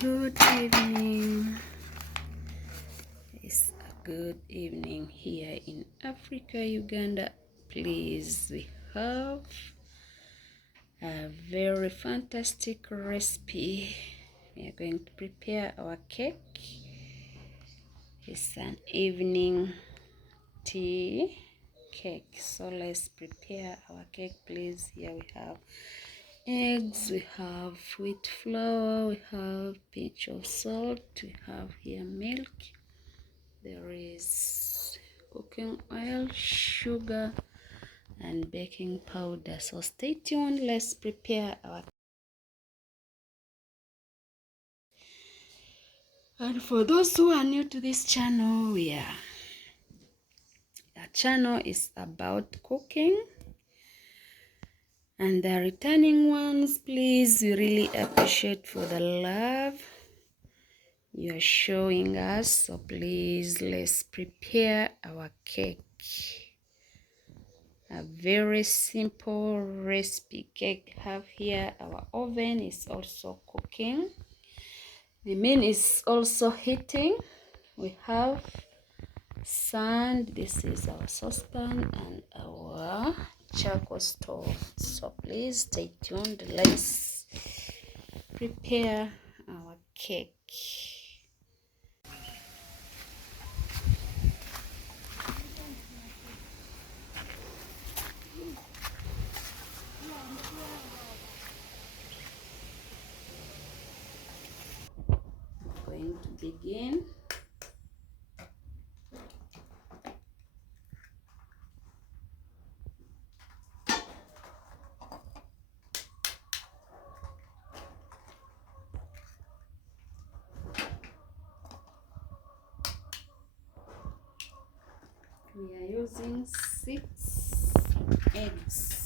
Good evening. It's a good evening here in Africa, Uganda. Please, we have a very fantastic recipe. We are going to prepare our cake. It's an evening tea cake. So let's prepare our cake, please. Here we have eggs, we have wheat flour, we have pinch of salt, we have here milk, there is cooking oil, sugar, and baking powder. So stay tuned. Let's prepare our. And for those who are new to this channel, our channel is about cooking. And the returning ones, please, we really appreciate for the love you're showing us. So please, let's prepare our cake. A very simple recipe cake. Have here our oven is also cooking. The mean is also heating. We have sand. This is our saucepan and our charcoal stove. So please stay tuned. Let's prepare our cake. Going to begin. We are using 6 eggs.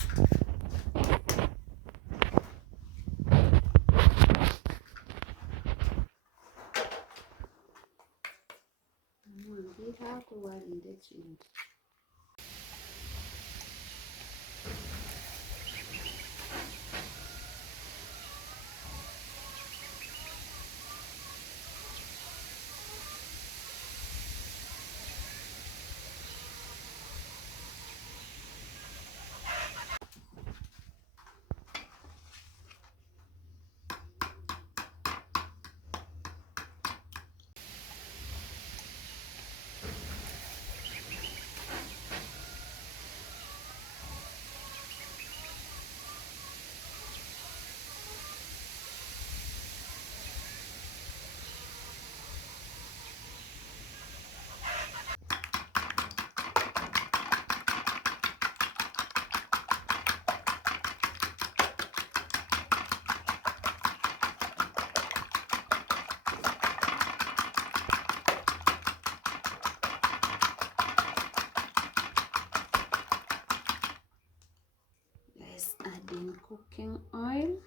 Let's add in cooking oil.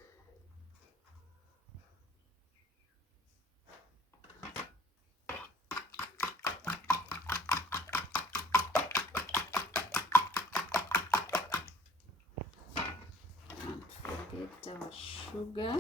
Don't forget our sugar.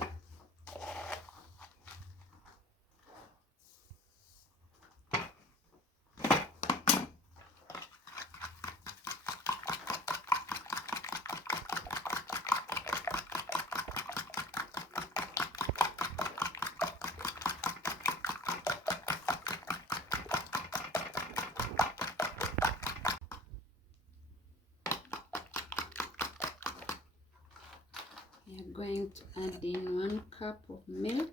We are going to add in 1 cup of milk.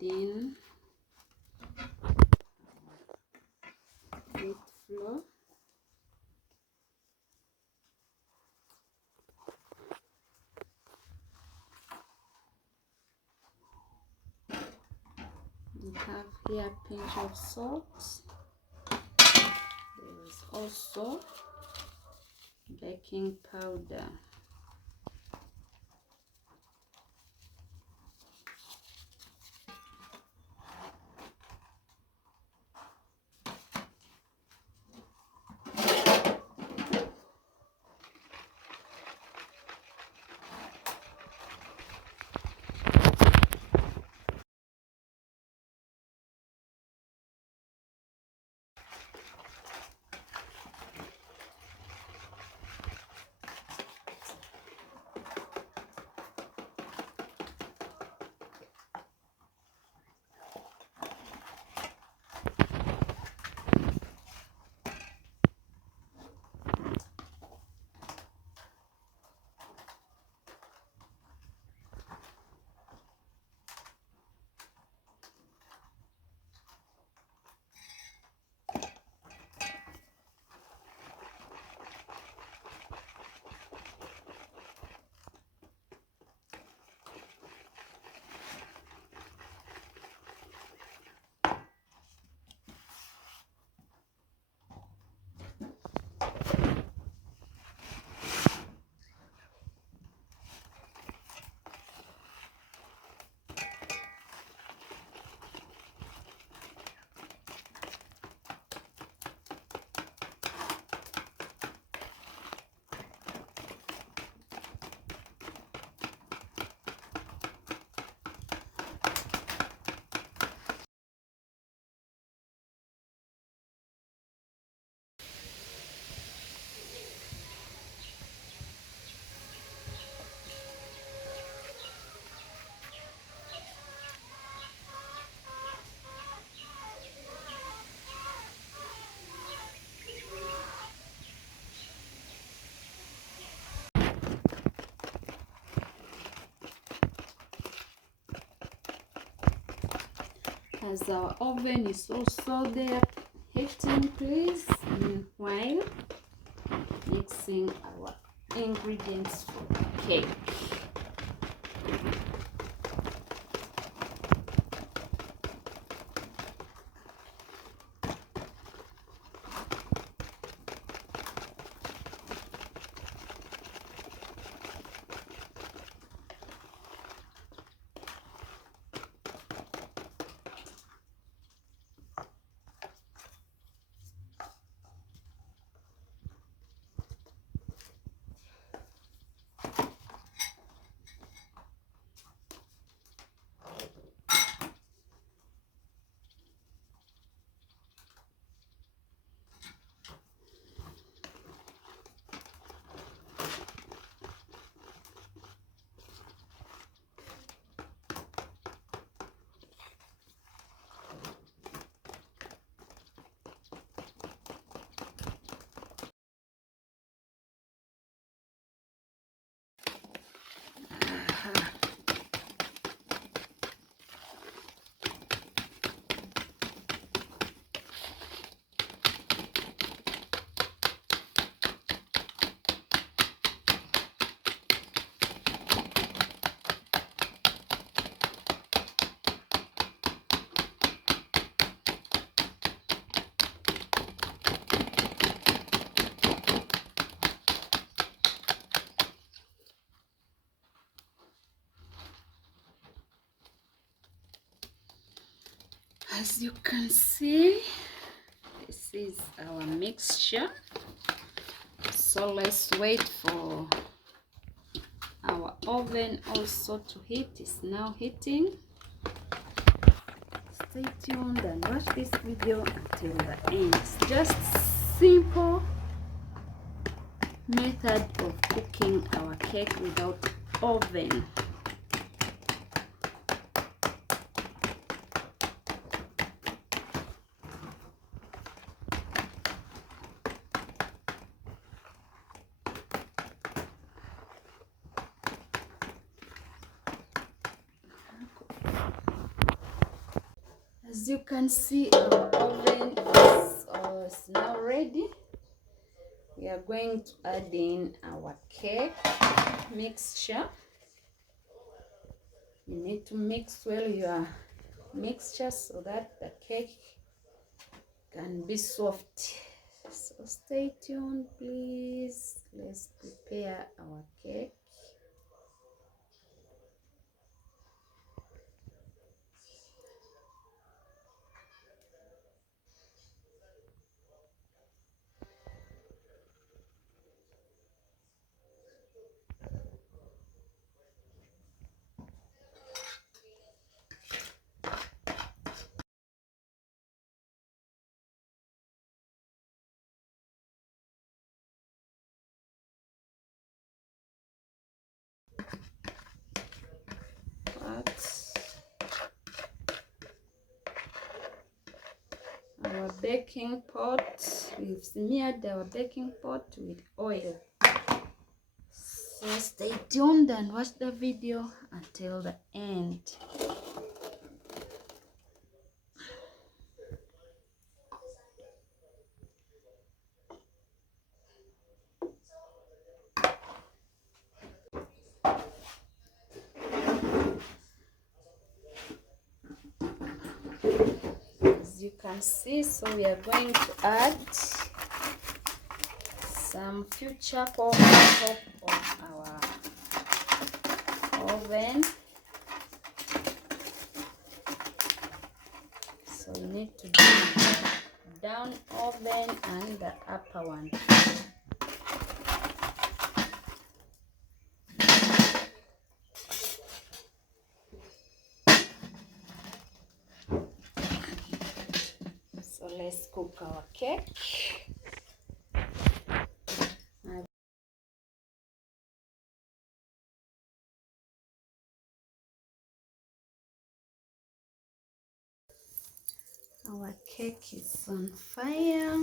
in wheat flour. We have here a pinch of salt. There is also baking powder. As our oven is also there heating, please, meanwhile mixing our ingredients for the cake. As you can see, this is our mixture. So let's wait for our oven also to heat. It's now heating. Stay tuned and watch this video until the end. It's just simple method of cooking our cake without oven. As you can see, our oven is now ready. We are going to add in our cake mixture. You need to mix well your mixture so that the cake can be soft. So stay tuned, please. Let's prepare our cake. Our baking pot, we've smeared our baking pot with oil. So stay tuned and watch the video until the end. As you can see, so we are going to add some few charcoal on top of our oven. So we need to do down oven and the upper one. So let's cook our cake. Our cake is on fire.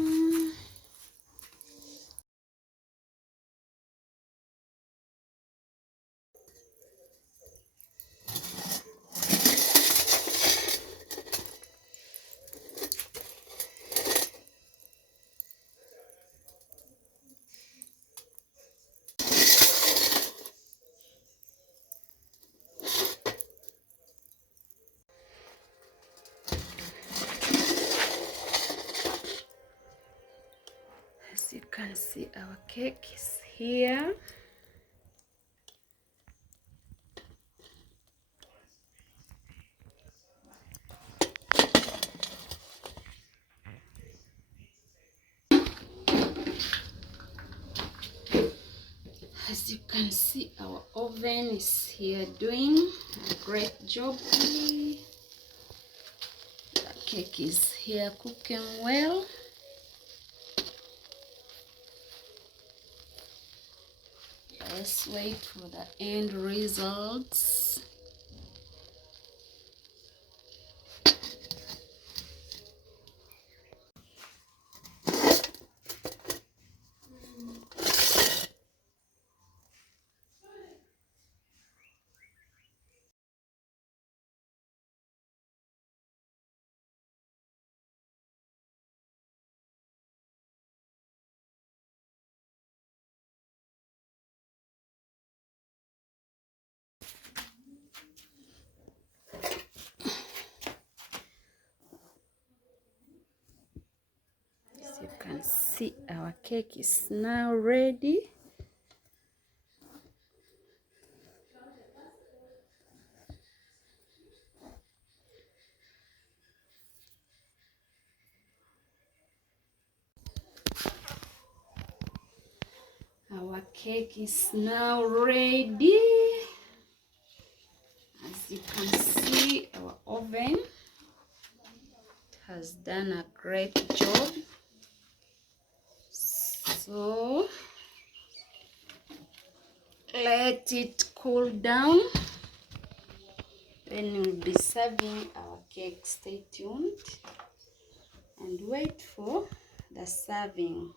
As you can see, our cake is here. As you can see, our oven is here doing a great job. The cake is here cooking well. Let's wait for the end results. As you can see, our cake is now ready. Our cake is now ready. As you can see, our oven has done a great job. So let it cool down. Then we'll be serving our cake. Stay tuned and wait for the serving.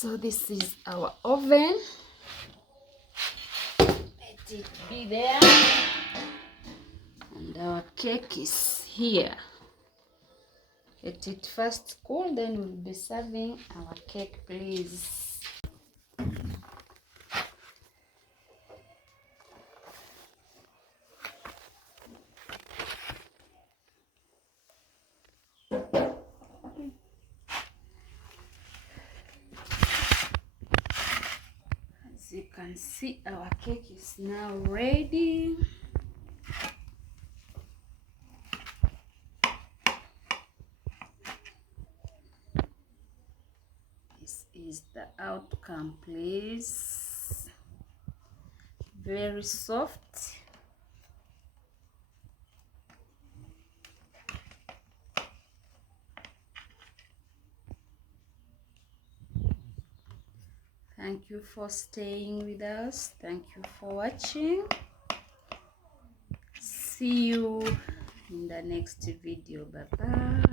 So this is our oven. Let it be there. And our cake is here. Let it first cool, then we'll be serving our cake, please. As you can see, our cake is now ready. This is the outcome, please. Very soft. Thank you for staying with us. Thank you for watching. See you in the next video. Bye bye.